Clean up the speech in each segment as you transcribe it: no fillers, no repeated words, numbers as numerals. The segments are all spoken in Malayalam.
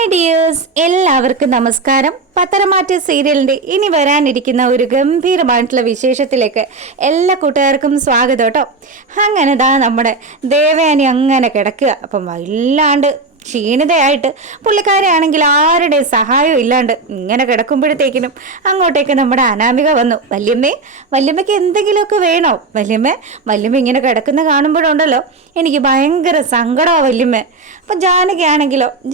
ഹായ് ഡിയേഴ്സ്, എല്ലാവർക്കും നമസ്കാരം. പത്തരമാറ്റ് സീരിയലിൻ്റെ ഇനി വരാനിരിക്കുന്ന ഒരു ഗംഭീരമായിട്ടുള്ള വിശേഷത്തിലേക്ക് എല്ലാ കൂട്ടുകാർക്കും സ്വാഗതം കേട്ടോ. അങ്ങനെ നമ്മുടെ ദേവയാനി അങ്ങനെ കിടക്കുക. അപ്പം വല്ലാണ്ട് ക്ഷീണിതയായിട്ട് പുള്ളിക്കാരെയാണെങ്കിൽ ആരുടെ സഹായവും ഇല്ലാണ്ട് ഇങ്ങനെ കിടക്കുമ്പോഴത്തേക്കിനും അങ്ങോട്ടേക്ക് നമ്മുടെ അനാമിക വന്നു. വല്യമ്മയ്ക്ക് എന്തെങ്കിലുമൊക്കെ വേണോ? വല്യമ്മ ഇങ്ങനെ കിടക്കുന്ന കാണുമ്പോഴുണ്ടല്ലോ എനിക്ക് ഭയങ്കര സങ്കടമാണ് വല്യമ്മ. അപ്പം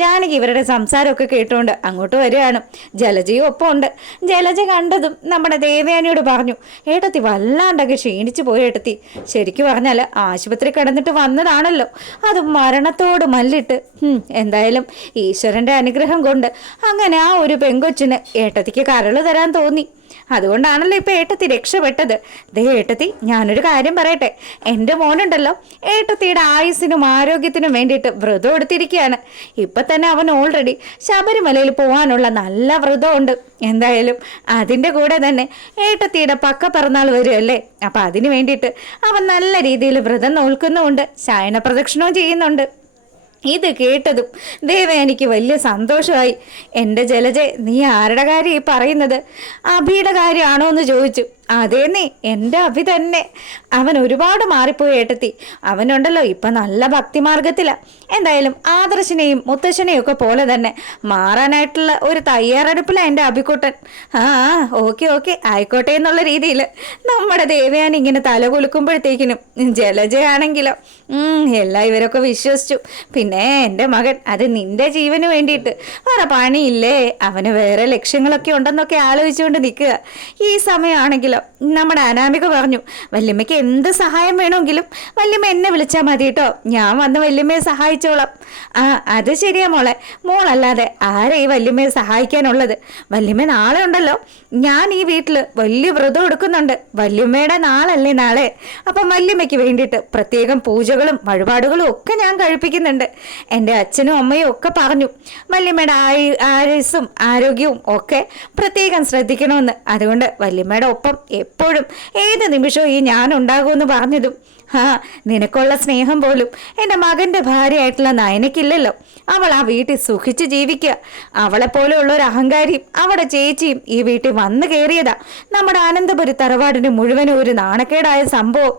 ജാനകി ഇവരുടെ സംസാരമൊക്കെ കേട്ടുകൊണ്ട് അങ്ങോട്ട് വരികയാണ്. ജലജയും ഒപ്പം ഉണ്ട്. ജലജ കണ്ടതും നമ്മുടെ ദേവയാനിയോട് പറഞ്ഞു, ഏട്ടത്തി വല്ലാണ്ടൊക്കെ ക്ഷീണിച്ചു പോയി ഏട്ടത്തി. ശരിക്കും പറഞ്ഞാൽ ആശുപത്രി കിടന്നിട്ട് വന്നതാണല്ലോ, അത് മരണത്തോട് മല്ലിട്ട്. എന്തായാലും ഈശ്വരൻ്റെ അനുഗ്രഹം കൊണ്ട് അങ്ങനെ ആ ഒരു പെങ്കൊച്ചിന് ഏട്ടത്തിക്ക് കരള് തരാൻ തോന്നി. അതുകൊണ്ടാണല്ലോ ഇപ്പം ഏട്ടത്തി രക്ഷപ്പെട്ടത്. ഏട്ടത്തി, ഞാനൊരു കാര്യം പറയട്ടെ. എൻ്റെ മോനുണ്ടല്ലോ, ഏട്ടത്തിയുടെ ആയുസ്സിനും ആരോഗ്യത്തിനും വേണ്ടിയിട്ട് വ്രതം എടുത്തിരിക്കുകയാണ്. ഇപ്പം തന്നെ അവൻ ഓൾറെഡി ശബരിമലയിൽ പോകാനുള്ള നല്ല വ്രതമുണ്ട്. എന്തായാലും അതിൻ്റെ കൂടെ തന്നെ ഏട്ടത്തിയുടെ പക്ക പിറന്നാൾ വരുമല്ലേ, അപ്പം അതിന് വേണ്ടിയിട്ട് അവൻ നല്ല രീതിയിൽ വ്രതം നോൽക്കുന്നുമുണ്ട്, ശയന പ്രദക്ഷിണവും ചെയ്യുന്നുണ്ട്. ഇത് കേട്ടതും ദേവയാനിക്ക് വലിയ സന്തോഷമായി. എൻ്റെ ജലജ, നീ ആരുടെ കാര്യം ഈ പറയുന്നത്? അഭിയുടെ കാര്യമാണോ എന്ന് ചോദിച്ചു. അതേന്നേ, എൻ്റെ അഭി തന്നെ. അവൻ ഒരുപാട് മാറിപ്പോയി ഏട്ടത്തി. അവനുണ്ടല്ലോ ഇപ്പം നല്ല ഭക്തിമാർഗത്തിലാണ്. എന്തായാലും ആദർശിനെയും മുത്തശ്ശനെയും ഒക്കെ പോലെ തന്നെ മാറാനായിട്ടുള്ള ഒരു തയ്യാറെടുപ്പിലാണ് എൻ്റെ അഭിക്കുട്ടൻ. ഓക്കെ ആയിക്കോട്ടെ എന്നുള്ള രീതിയിൽ നമ്മുടെ ദേവയാനി ഇങ്ങനെ തല കുലുക്കുമ്പോഴത്തേക്കിനും ജലജയാണെങ്കിലോ എല്ലാം ഇവരൊക്കെ വിശ്വസിച്ചു. പിന്നെ എൻ്റെ മകൻ, അത് നിൻ്റെ ജീവന് വേണ്ടിയിട്ട്, വേറെ പണിയില്ലേ, അവന് വേറെ ലക്ഷ്യങ്ങളൊക്കെ ഉണ്ടെന്നൊക്കെ ആലോചിച്ചുകൊണ്ട് നിൽക്കുക. ഈ സമയമാണെങ്കിലോ നമ്മുടെ അനാമിക പറഞ്ഞു, വല്യമ്മയ്ക്ക് എന്ത് സഹായം വേണമെങ്കിലും വല്യമ്മ എന്നെ വിളിച്ചാൽ മതി കേട്ടോ, ഞാൻ വന്ന് വല്യമ്മയെ സഹായിച്ചോളാം. അത് ശരിയാ മോളെ, മോളല്ലാതെ ആരെ ഈ വല്യമ്മയെ സഹായിക്കാനുള്ളത്? വല്യമ്മ നാളെ ഉണ്ടല്ലോ, ഞാൻ ഈ വീട്ടിൽ വലിയ വ്രതം എടുക്കുന്നുണ്ട്. വല്യമ്മയുടെ നാളല്ലേ നാളെ. അപ്പം വല്യമ്മയ്ക്ക് വേണ്ടിയിട്ട് പ്രത്യേകം പൂജകളും വഴിപാടുകളും ഒക്കെ ഞാൻ കഴിപ്പിക്കുന്നുണ്ട്. എൻ്റെ അച്ഛനും അമ്മയും ഒക്കെ പറഞ്ഞു വല്യമ്മയുടെ ആയുസ്സും ആരോഗ്യവും ഒക്കെ പ്രത്യേകം ശ്രദ്ധിക്കണമെന്ന്. അതുകൊണ്ട് വല്യമ്മയുടെ ഒപ്പം എപ്പോഴും ഏത് നിമിഷവും ഈ ഞാൻ ഉണ്ടാകുമെന്ന് പറഞ്ഞതും നിനക്കുള്ള സ്നേഹം പോലും എൻ്റെ മകൻ്റെ ഭാര്യയായിട്ടുള്ള നയനയ്ക്കില്ലല്ലോ. അവൾ ആ വീട്ടിൽ സുഖിച്ച് ജീവിക്കുക. അവളെപ്പോലെയുള്ള ഒരു അഹങ്കാരിയും അവിടെ ചേച്ചിയും ഈ വീട്ടിൽ വന്നു കയറിയതാ. നമ്മുടെ അനന്തപുരി തറവാടിന് മുഴുവനും ഒരു നാണക്കേടായ സംഭവം.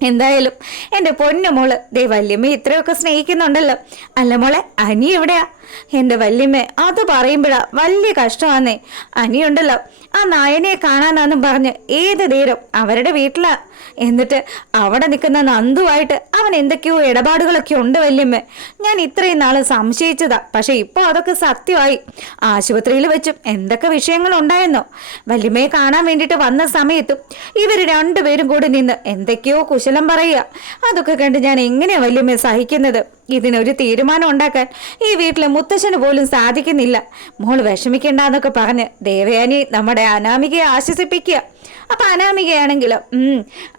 എന്തായാലും എൻ്റെ പൊന്നു മോള് വല്യമ്മ ഇത്രയൊക്കെ സ്നേഹിക്കുന്നുണ്ടല്ലോ. അല്ല മോളെ, അനി എവിടെയാ? എൻ്റെ വല്യമ്മ അത് പറയുമ്പോഴാ വലിയ കഷ്ടമാന്നേ. അനിയുണ്ടല്ലോ, ആ നയനയെ കാണാനാന്നും പറഞ്ഞ് ഏത് നേരം അവരുടെ വീട്ടിലാ. എന്നിട്ട് അവിടെ നിൽക്കുന്ന നന്ദുവായിട്ട് അവൻ എന്തൊക്കെയോ ഇടപാടുകളൊക്കെ ഉണ്ട് വല്യമ്മ. ഞാൻ ഇത്രയും നാൾ സംശയിച്ചതാ, പക്ഷെ ഇപ്പോൾ അതൊക്കെ സത്യമായി. ആശുപത്രിയിൽ വെച്ചും എന്തൊക്കെ വിഷയങ്ങളുണ്ടായെന്നോ. വല്യമ്മയെ കാണാൻ വേണ്ടിയിട്ട് വന്ന സമയത്തും ഇവർ രണ്ടുപേരും കൂടി നിന്ന് എന്തൊക്കെയോ കുശലം പറയുക. അതൊക്കെ കണ്ട് ഞാൻ എങ്ങനെയാ വല്യമ്മയെ സഹിക്കുന്നത്? ഇതിനൊരു തീരുമാനം ഉണ്ടാക്കാൻ ഈ വീട്ടിലെ മുത്തശ്ശന് പോലും സാധിക്കുന്നില്ല. മോൾ വിഷമിക്കണ്ടെന്നൊക്കെ പറഞ്ഞ് ദേവയാനി നമ്മുടെ അനാമികയെ ആശ്വസിപ്പിക്കുക. അപ്പം അനാമികയാണെങ്കിലോ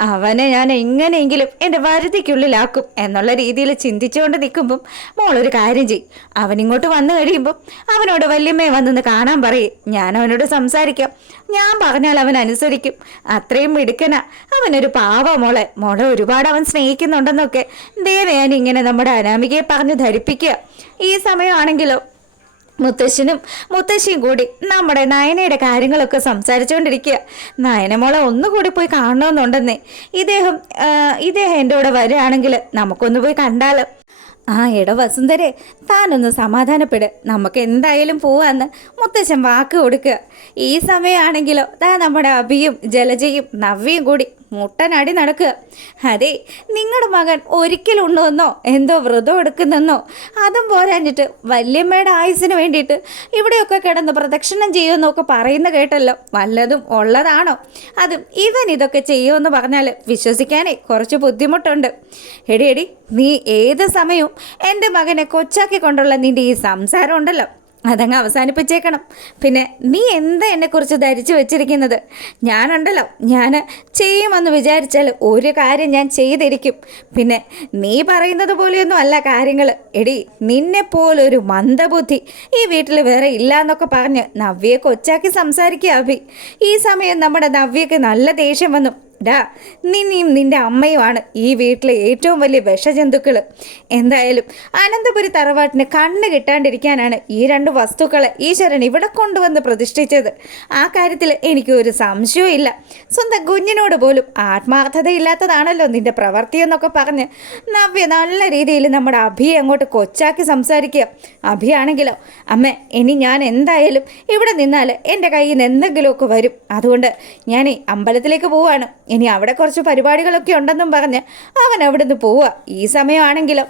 അവനെ ഞാൻ എങ്ങനെയെങ്കിലും എൻ്റെ വരുതിക്കുള്ളിലാക്കും എന്നുള്ള രീതിയിൽ ചിന്തിച്ചുകൊണ്ട് നിൽക്കുമ്പം മോളൊരു കാര്യം ചെയ്യും. അവനിങ്ങോട്ട് വന്നു കഴിയുമ്പം അവനോട് വല്യമ്മയെ വന്നൊന്ന് കാണാൻ പറയും. ഞാൻ അവനോട് സംസാരിക്കാം. ഞാൻ പറഞ്ഞാൽ അവൻ അനുസരിക്കും. അത്രയും മിടുക്കനാ അവനൊരു പാവ മോളെ ഒരുപാട് അവൻ സ്നേഹിക്കുന്നുണ്ടെന്നൊക്കെ ദേവയാനി ഇങ്ങനെ നമ്മുടെ അനാമികയെ പറഞ്ഞ് ധരിപ്പിക്കുക. ഈ സമയമാണെങ്കിലോ മുത്തശ്ശിയും കൂടി നമ്മുടെ നയനയുടെ കാര്യങ്ങളൊക്കെ സംസാരിച്ചുകൊണ്ടിരിക്കുക. നയനമോളെ ഒന്നുകൂടി പോയി കാണണമെന്നുണ്ടെന്നേ. ഇദ്ദേഹം എൻ്റെ കൂടെ വരികയാണെങ്കിൽ നമുക്കൊന്ന് പോയി കണ്ടാലോ? എടോ വസുന്ധരെ, താനൊന്ന് സമാധാനപ്പെട്, നമുക്ക് എന്തായാലും പോവാന്ന് മുത്തശ്ശൻ വാക്ക് കൊടുക്കുക. ഈ സമയമാണെങ്കിലോ നമ്മുടെ അഭിയും ജലജയും നവ്യയും കൂടി മുട്ടനടി നടക്കുക. അതെ, നിങ്ങളുടെ മകൻ ഒരിക്കലും ഉണ്ടോന്നോ എന്തോ വ്രതം എടുക്കുന്നെന്നോ അതും പോരാഞ്ഞിട്ട് വല്യമ്മയുടെ ആയുസിന് വേണ്ടിയിട്ട് ഇവിടെയൊക്കെ കിടന്ന് പ്രദക്ഷിണം ചെയ്യുമെന്നൊക്കെ പറയുന്ന കേട്ടല്ലോ. വല്ലതും ഉള്ളതാണോ? അതും ഇവൻ ഇതൊക്കെ ചെയ്യുമെന്ന് പറഞ്ഞാൽ വിശ്വസിക്കാനേ കുറച്ച് ബുദ്ധിമുട്ടുണ്ട്. എടി, നീ ഏത് സമയവും എൻ്റെ മകനെ കൊച്ചാക്കിക്കൊണ്ടുള്ള നിൻ്റെ ഈ സംസാരം ഉണ്ടല്ലോ, അതങ്ങ് അവസാനിപ്പിച്ചേക്കണം. പിന്നെ നീ എന്താ എന്നെക്കുറിച്ച് ധരിച്ചു വെച്ചിരിക്കുന്നത്? ഞാനുണ്ടല്ലോ, ഞാൻ ചെയ്യുമെന്ന് വിചാരിച്ചാൽ ഒരു കാര്യം ഞാൻ ചെയ്തിരിക്കും. പിന്നെ നീ പറയുന്നത് പോലെയൊന്നും അല്ല കാര്യങ്ങൾ. എടി, നിന്നെപ്പോലൊരു മന്ദബുദ്ധി ഈ വീട്ടിൽ വേറെ ഇല്ല എന്നൊക്കെ പറഞ്ഞ് നവ്യയെ കൊച്ചാക്കി സംസാരിക്കുക അഭി. ഈ സമയം നമ്മുടെ നവ്യക്ക് നല്ല ദേഷ്യം വന്നു. ഡാ, നിന്നെയും നിന്റെ അമ്മയുമാണ് ഈ വീട്ടിലെ ഏറ്റവും വലിയ വിഷജന്തുക്കൾ. എന്തായാലും അനന്തപുരി തറവാട്ടിന് കണ്ണ് കിട്ടാണ്ടിരിക്കാനാണ് ഈ രണ്ട് വസ്തുക്കളെ ഈശ്വരൻ ഇവിടെ കൊണ്ടുവന്ന് പ്രതിഷ്ഠിച്ചത്. ആ കാര്യത്തിൽ എനിക്ക് ഒരു സംശയവും ഇല്ല. സ്വന്തം കുഞ്ഞിനോട് പോലും ആത്മാർത്ഥതയില്ലാത്തതാണല്ലോ നിന്റെ പ്രവൃത്തി എന്നൊക്കെ പറഞ്ഞ് നവ്യ നല്ല രീതിയിൽ നമ്മുടെ അഭിയെ അങ്ങോട്ട് കൊച്ചാക്കി സംസാരിക്കുക. അഭിയാണെങ്കിലോ, അമ്മ ഇനി ഞാൻ എന്തായാലും ഇവിടെ നിന്നാൽ എൻ്റെ കയ്യിൽ നിന്ന് എന്തെങ്കിലുമൊക്കെ വരും. അതുകൊണ്ട് ഞാൻ അമ്പലത്തിലേക്ക് പോവാണ്. ഇനി അവിടെ കുറച്ച് പരിപാടികളൊക്കെ ഉണ്ടെന്നും പറഞ്ഞ് അവൻ അവിടെ നിന്ന് പോവുക. ഈ സമയമാണെങ്കിലോ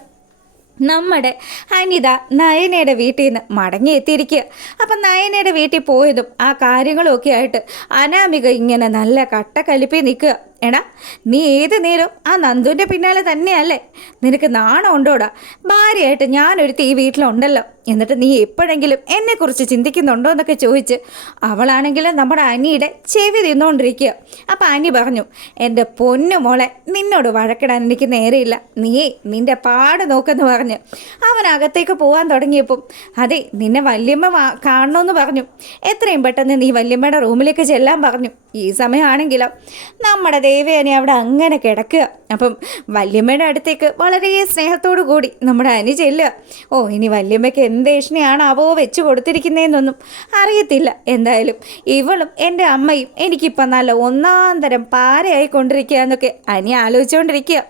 നമ്മുടെ അനിത നയനയുടെ വീട്ടിൽ നിന്ന് മടങ്ങി എത്തിയിരിക്കുക. അപ്പം നയനയുടെ വീട്ടിൽ പോയതും ആ കാര്യങ്ങളൊക്കെ ആയിട്ട് അനാമിക ഇങ്ങനെ നല്ല കട്ടക്കലിപ്പി നിൽക്കുക. എടാ, നീ ഏത് നേരം ആ നന്ദുവിൻ്റെ പിന്നാലെ തന്നെയല്ലേ? നിനക്ക് നാണം ഉണ്ടോടാ? ഭാര്യയായിട്ട് ഞാനൊരുത്തി ഈ വീട്ടിലുണ്ടല്ലോ, എന്നിട്ട് നീ എപ്പോഴെങ്കിലും എന്നെക്കുറിച്ച് ചിന്തിക്കുന്നുണ്ടോ എന്നൊക്കെ ചോദിച്ച് അവളാണെങ്കിൽ നമ്മുടെ അനിയുടെ ചെവി തിന്നുകൊണ്ടിരിക്കുക. അപ്പം അനി പറഞ്ഞു, എൻ്റെ പൊന്നു മോളെ, നിന്നോട് വഴക്കിടാൻ എനിക്ക് നേരെയില്ല, നീ നിൻ്റെ പാട് നോക്കെന്ന് പറഞ്ഞ് അവനകത്തേക്ക് പോകാൻ തുടങ്ങിയപ്പം അതെ നിന്നെ വല്യമ്മ കാണണമെന്ന് പറഞ്ഞു. എത്രയും പെട്ടെന്ന് നീ വല്യമ്മയുടെ റൂമിലേക്ക് ചെല്ലാൻ പറഞ്ഞു. ഈ സമയമാണെങ്കിലോ നമ്മുടെ ദേവയാനി അവിടെ അങ്ങനെ കിടക്കുക. അപ്പം വല്യമ്മയുടെ അടുത്തേക്ക് വളരെ സ്നേഹത്തോടു കൂടി നമ്മുടെ അനി ചെല്ലുക. ഓ, ഇനി വല്യമ്മയ്ക്ക് എന്തേഷണിയാണാവോ വെച്ച് കൊടുത്തിരിക്കുന്നതെന്നൊന്നും അറിയത്തില്ല. എന്തായാലും ഇവളും എൻ്റെ അമ്മയും എനിക്കിപ്പം നല്ല ഒന്നാം തരം പാരയായിക്കൊണ്ടിരിക്കുക എന്നൊക്കെ അനി ആലോചിച്ചുകൊണ്ടിരിക്കുക.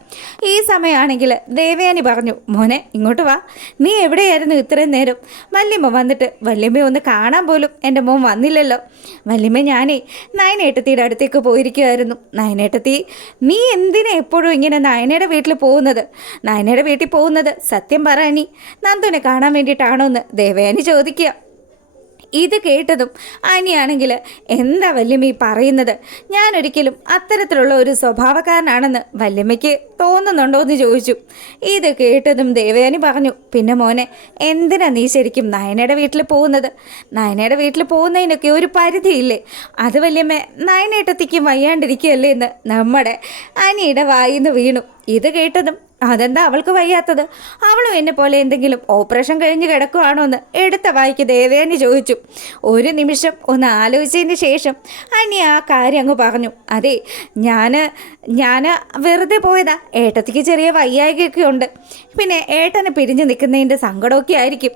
ഈ സമയമാണെങ്കിൽ ദേവയാനി പറഞ്ഞു, മോനെ ഇങ്ങോട്ട് വാ, നീ എവിടെയായിരുന്നു ഇത്രയും നേരം? വല്യമ്മ വന്നിട്ട് വല്യമ്മ ഒന്ന് കാണാൻ പോലും എൻ്റെ മോൻ വന്നില്ലല്ലോ. വല്യമ്മ ഞാനേ നയനേട്ടത്തിയുടെ അടുത്തേക്ക് പോയിരിക്കുമായിരുന്നു. നയനേട്ടത്തി, നീ എന്തിനാ എപ്പോഴും ഇങ്ങനെ നയനയുടെ വീട്ടിൽ പോകുന്നത്? നയനയുടെ വീട്ടിൽ പോകുന്നത് സത്യം പറ നീ നന്ദുവിനെ കാണാൻ വേണ്ടിയിട്ടാണോ എന്ന് ദേവയാനി ചോദിക്കുക. ഇത് കേട്ടതും അനിയാണെങ്കിൽ എന്താ വല്യമ്മ ഈ പറയുന്നത്? ഞാനൊരിക്കലും അത്തരത്തിലുള്ള ഒരു സ്വഭാവക്കാരനാണെന്ന് വല്യമ്മയ്ക്ക് തോന്നുന്നുണ്ടോ എന്ന് ചോദിച്ചു. ഇത് കേട്ടതും ദേവയാനി പറഞ്ഞു, പിന്നെ മോനെ, എന്തിനാ നീ ശരിക്കും നയനയുടെ വീട്ടിൽ പോകുന്നത്? നയനയുടെ വീട്ടിൽ പോകുന്നതിനൊക്കെ ഒരു പരിധിയില്ലേ? അത് വല്യമ്മ നയനേട്ടത്തിക്കും വയ്യാണ്ടിരിക്കുകയല്ലേ എന്ന് നമ്മുടെ അനിയുടെ വായിന്ന് വീണു. ഇത് കേട്ടതും അതെന്താ അവൾക്ക് വയ്യാത്തത്? അവളും എന്നെ പോലെ എന്തെങ്കിലും ഓപ്പറേഷൻ കഴിഞ്ഞ് കിടക്കുവാണോ എന്ന് എടുത്ത വായിക്ക് ദേവയാനി ചോദിച്ചു. ഒരു നിമിഷം ഒന്ന് ആലോചിച്ചതിന് ശേഷം അനി ആ കാര്യം അങ്ങ് പറഞ്ഞു. അതെ, ഞാൻ വെറുതെ പോയതാ. ഏട്ടത്തിക്ക് ചെറിയ വയ്യായ്കയൊക്കെ ഉണ്ട്. പിന്നെ ഏട്ടനെ പിരിഞ്ഞ് നിൽക്കുന്നതിൻ്റെ സങ്കടമൊക്കെ ആയിരിക്കും.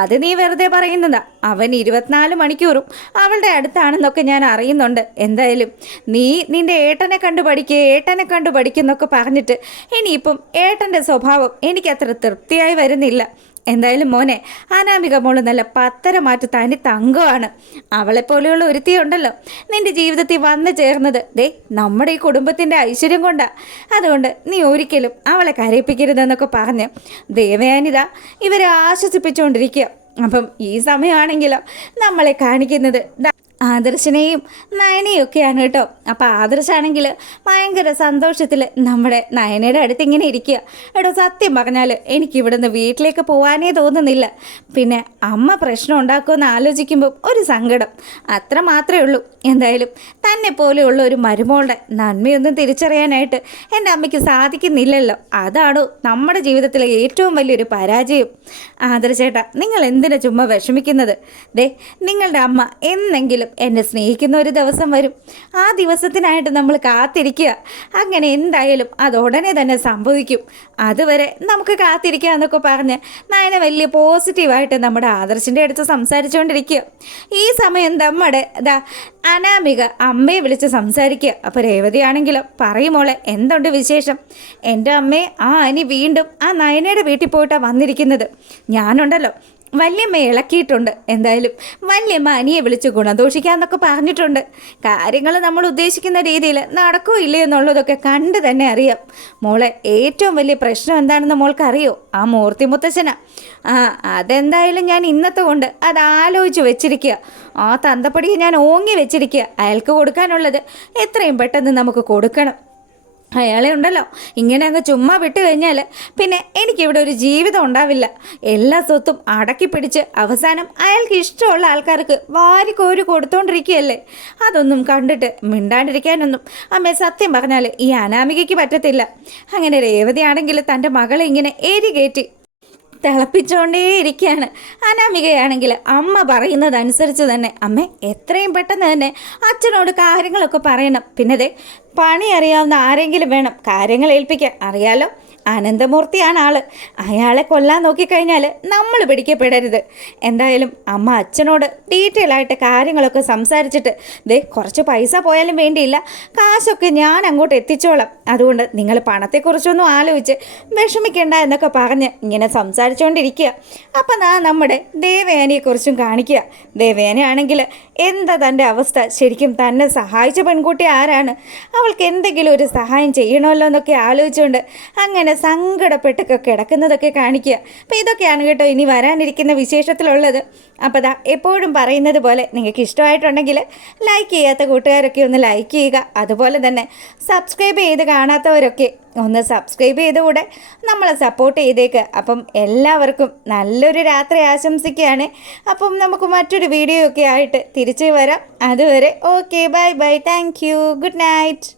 അത് നീ വെറുതെ പറയുന്നതാ. അവൻ 24 മണിക്കൂറും അവളുടെ അടുത്താണെന്നൊക്കെ ഞാൻ അറിയുന്നുണ്ട്. എന്തായാലും നീ നിൻ്റെ ഏട്ടനെ കണ്ടു പഠിക്കുന്നൊക്കെ പറഞ്ഞിട്ട് ഇനിയിപ്പം ഏട്ടൻ്റെ സ്വഭാവം എനിക്കത്ര തൃപ്തിയായി വരുന്നില്ല. എന്തായാലും മോനെ, അനാമിക മോള് നല്ല പത്തരമാറ്റ് തനി തങ്കമാണ്. അവളെപ്പോലെയുള്ള ഒരുത്തിയുണ്ടല്ലോ നിൻ്റെ ജീവിതത്തിൽ വന്നു ചേർന്നത് നമ്മുടെ ഈ കുടുംബത്തിൻ്റെ ഐശ്വര്യം കൊണ്ടാണ്. അതുകൊണ്ട് നീ ഒരിക്കലും അവളെ കരയിപ്പിക്കരുതെന്നൊക്കെ പറഞ്ഞ് ദേവയാനിത ഇവരെ ആശ്വസിപ്പിച്ചുകൊണ്ടിരിക്കുക. അപ്പം ഈ സമയമാണെങ്കിലോ നമ്മളെ കാണിക്കുന്നത് ആദർശനെയും നയനയും ഒക്കെയാണ് കേട്ടോ. അപ്പോൾ ആദർശാണെങ്കിൽ ഭയങ്കര സന്തോഷത്തിൽ നമ്മുടെ നയനയുടെ അടുത്ത് ഇങ്ങനെ ഇരിക്കുക. എടോ, സത്യം പറഞ്ഞാൽ എനിക്കിവിടുന്ന് വീട്ടിലേക്ക് പോകാനേ തോന്നുന്നില്ല. പിന്നെ അമ്മ പ്രശ്നം ഉണ്ടാക്കുമെന്ന് ആലോചിക്കുമ്പോൾ ഒരു സങ്കടം, അത്ര മാത്രമേ ഉള്ളൂ. എന്തായാലും തന്നെ പോലെയുള്ള ഒരു മരുമോളുടെ നന്മയൊന്നും തിരിച്ചറിയാനായിട്ട് എൻ്റെ അമ്മയ്ക്ക് സാധിക്കുന്നില്ലല്ലോ. അതാണോ നമ്മുടെ ജീവിതത്തിലെ ഏറ്റവും വലിയൊരു പരാജയം. ആദർശേട്ടാ, നിങ്ങൾ എന്തിനാ ചുമ്മാ വിഷമിക്കുന്നത്? നിങ്ങളുടെ അമ്മ എന്നെങ്കിലും എന്നെ സ്നേഹിക്കുന്ന ഒരു ദിവസം വരും. ആ ദിവസത്തിനായിട്ട് നമ്മൾ കാത്തിരിക്കുക. അങ്ങനെ എന്തായാലും അത് ഉടനെ തന്നെ സംഭവിക്കും. അതുവരെ നമുക്ക് കാത്തിരിക്കുക എന്നൊക്കെ പറഞ്ഞ് നയന വലിയ പോസിറ്റീവായിട്ട് നമ്മുടെ ആദർശിൻ്റെ അടുത്ത് സംസാരിച്ചുകൊണ്ടിരിക്കുക. ഈ സമയം നമ്മുടെ അനാമിക അമ്മയെ വിളിച്ച് സംസാരിക്കുക. അപ്പോൾ രേവതിയാണെങ്കിലോ, പറയുമോളെ എന്തുണ്ട് വിശേഷം? എൻ്റെ അമ്മയെ ആ അനി വീണ്ടും ആ നയനയുടെ വീട്ടിൽ പോയിട്ടാണ് വന്നിരിക്കുന്നത്. ഞാനുണ്ടല്ലോ വല്യമ്മ ഇളക്കിയിട്ടുണ്ട്. എന്തായാലും വല്യമ്മ അനിയെ വിളിച്ച് ഗുണദോഷിക്കാന്നൊക്കെ പറഞ്ഞിട്ടുണ്ട്. കാര്യങ്ങൾ നമ്മൾ ഉദ്ദേശിക്കുന്ന രീതിയിൽ നടക്കോ ഇല്ലയോ എന്നുള്ളതൊക്കെ കണ്ട് തന്നെ അറിയാം. മോളെ, ഏറ്റവും വലിയ പ്രശ്നം എന്താണെന്ന് മോൾക്കറിയോ? ആ മൂർത്തി മുത്തച്ഛനാ. അതെന്തായാലും ഞാൻ ഇന്നത്തെ കൊണ്ട് അത് ആലോചിച്ച് വെച്ചിരിക്കുക. ആ തന്തപ്പടിയെ ഞാൻ ഓങ്ങി വെച്ചിരിക്കുക. അയാൾക്ക് കൊടുക്കാനുള്ളത് എത്രയും പെട്ടെന്ന് നമുക്ക് കൊടുക്കണം. അയാളെ ഉണ്ടല്ലോ ഇങ്ങനെ അങ്ങ് ചുമ്മാ വിട്ട് കഴിഞ്ഞാൽ പിന്നെ എനിക്കിവിടെ ഒരു ജീവിതം ഉണ്ടാവില്ല. എല്ലാ സ്വത്തും അടക്കി പിടിച്ച് അവസാനം അയാൾക്ക് ഇഷ്ടമുള്ള ആൾക്കാർക്ക് വാരിക്കോരി കൊടുത്തോണ്ടിരിക്കുകയല്ലേ. അതൊന്നും കണ്ടിട്ട് മിണ്ടാണ്ടിരിക്കാനൊന്നും അമ്മ സത്യം പറഞ്ഞാൽ ഈ അനാമികയ്ക്ക് പറ്റത്തില്ല. അങ്ങനെ രേവതിയാണെങ്കിൽ തൻ്റെ മകളെ ഇങ്ങനെ ഏരി കയറ്റി തിളപ്പിച്ചുകൊണ്ടേയിരിക്കുകയാണ്. അനാമികയാണെങ്കിൽ അമ്മ പറയുന്നതനുസരിച്ച് തന്നെ അമ്മ എത്രയും പെട്ടെന്ന് തന്നെ അച്ഛനോട് കാര്യങ്ങളൊക്കെ പറയണം. പിന്നെ ദേ പണി അറിയാവുന്ന ആരെങ്കിലും വേണം കാര്യങ്ങൾ ഏൽപ്പിക്കാൻ. അറിയാലോ, അനന്തമൂർത്തിയാണ് ആള്. അയാളെ കൊല്ലാൻ നോക്കിക്കഴിഞ്ഞാൽ നമ്മൾ പിടിക്കപ്പെടരുത്. എന്തായാലും അമ്മ അച്ഛനോട് ഡീറ്റെയിൽ ആയിട്ട് കാര്യങ്ങളൊക്കെ സംസാരിച്ചിട്ട് ദേ കുറച്ച് പൈസ പോയാലും വേണ്ടിയില്ല, കാശൊക്കെ ഞാൻ അങ്ങോട്ട് എത്തിച്ചോളാം, അതുകൊണ്ട് നിങ്ങൾ പണത്തെക്കുറിച്ചൊന്നും ആലോചിച്ച് വിഷമിക്കേണ്ട എന്നൊക്കെ പറഞ്ഞ് ഇങ്ങനെ സംസാരിച്ചുകൊണ്ടിരിക്കുക. അപ്പം നമ്മുടെ ദേവയാനിയെക്കുറിച്ചും കാണിക്കുക. ദേവയാനിയാണെങ്കിൽ എന്താ തൻ്റെ അവസ്ഥ, ശരിക്കും തന്നെ സഹായിച്ച പെൺകുട്ടി ആരാണ്, അവൾക്ക് എന്തെങ്കിലും ഒരു സഹായം ചെയ്യണമല്ലോ എന്നൊക്കെ ആലോചിച്ചുകൊണ്ട് അങ്ങനെ സങ്കടപ്പെട്ടൊക്കെ കിടക്കുന്നതൊക്കെ കാണിക്കുക. അപ്പോൾ ഇതൊക്കെയാണ് കേട്ടോ ഇനി വരാനിരിക്കുന്ന വിശേഷത്തിലുള്ളത്. അപ്പോൾ എപ്പോഴും പറയുന്നത് പോലെ നിങ്ങൾക്ക് ഇഷ്ടമായിട്ടുണ്ടെങ്കിൽ ലൈക്ക് ചെയ്യാത്ത കൂട്ടുകാരൊക്കെ ഒന്ന് ലൈക്ക് ചെയ്യുക. അതുപോലെ തന്നെ സബ്സ്ക്രൈബ് ചെയ്ത് കാണാത്തവരൊക്കെ ഒന്ന് സബ്സ്ക്രൈബ് ചെയ്തുകൂടെ നമ്മളെ സപ്പോർട്ട് ചെയ്തേക്ക്. അപ്പം എല്ലാവർക്കും നല്ലൊരു രാത്രി ആശംസിക്കുകയാണ്. അപ്പം നമുക്ക് മറ്റൊരു വീഡിയോ ഒക്കെ ആയിട്ട് തിരിച്ചു വരാം. അതുവരെ okay, bye bye, thank you, good night.